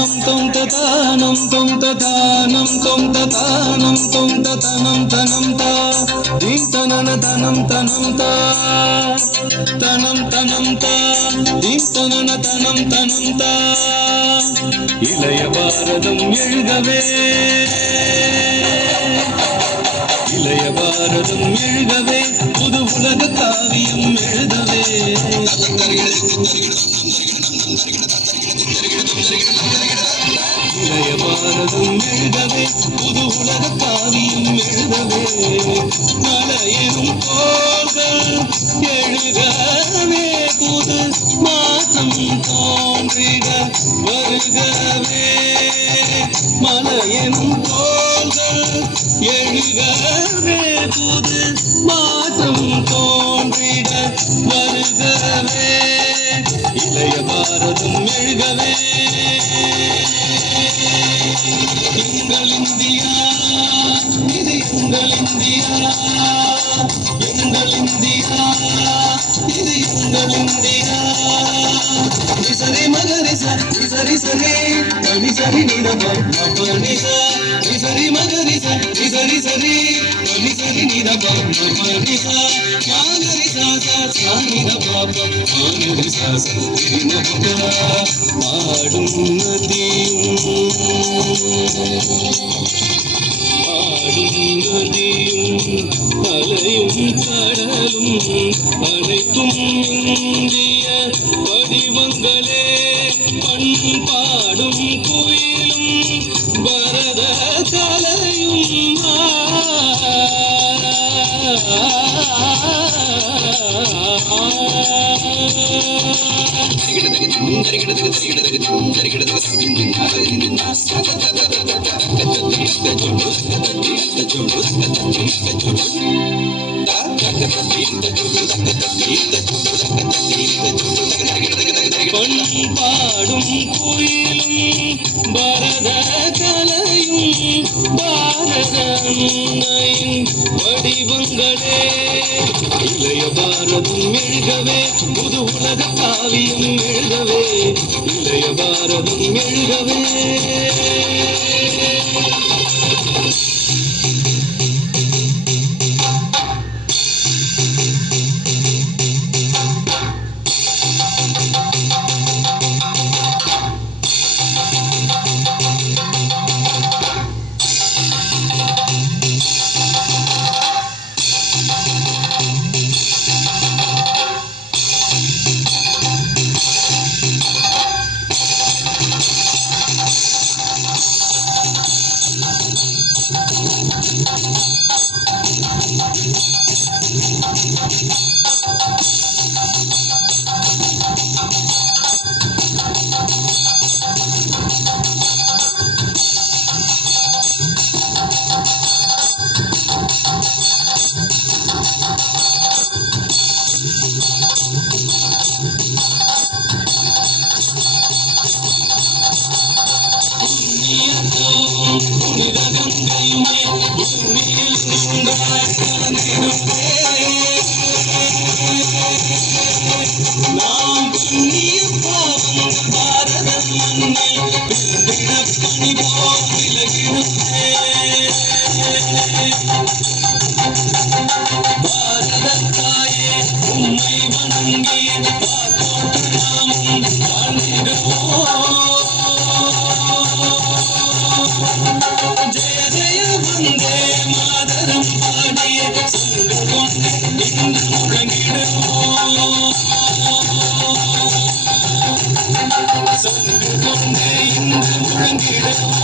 tom tatanam tanam ta dim tanana tanam tanam ta tanam tanam ta dim tanana tanam tanam ta இளைய பாரதம் எழுகவே இளைய பாரதம் எழுகவே புது உலக காவியம் எழுதவே இளைய பாரதம் எழுதவே புது உலக காவியம் எழுதவே மலையெனும் கோள்கள் எழுகவே புது மாற்றம் தோன்றிட வருகவே மலையெனும் கோள்கள் எழுகவே புது மாற்றம் தோன்றிட வருகவே இளைய பாரதம் எழுகவே எங்கள் இந்தியா இது எங்கள் இந்தியா எங்கள் இந்தியா இது எங்கள் இந்தியா சரி மகரிசா சரி சரி தனி சரி நீதமா மபனிசா சரி மகரிசா சரி சரி தனி சரி நீதமா மபனிசா மகரிசா சா நீதமா மகரிசா சரி நபா பாடும் நதியும் அலையும் கடலும் அனைத்தும் இந்திய வடிவங்களே பண்பாடும் குயிலும் பரத கலையும் பண்பாடும் குயிலும் பரத கலையும் பாரத அன்னையின் வடிவங்களே இளைய பாரதம் எழுகவே புது உலக காவியம் எழுதவே இளைய பாரதம் எழுகவே Thank you.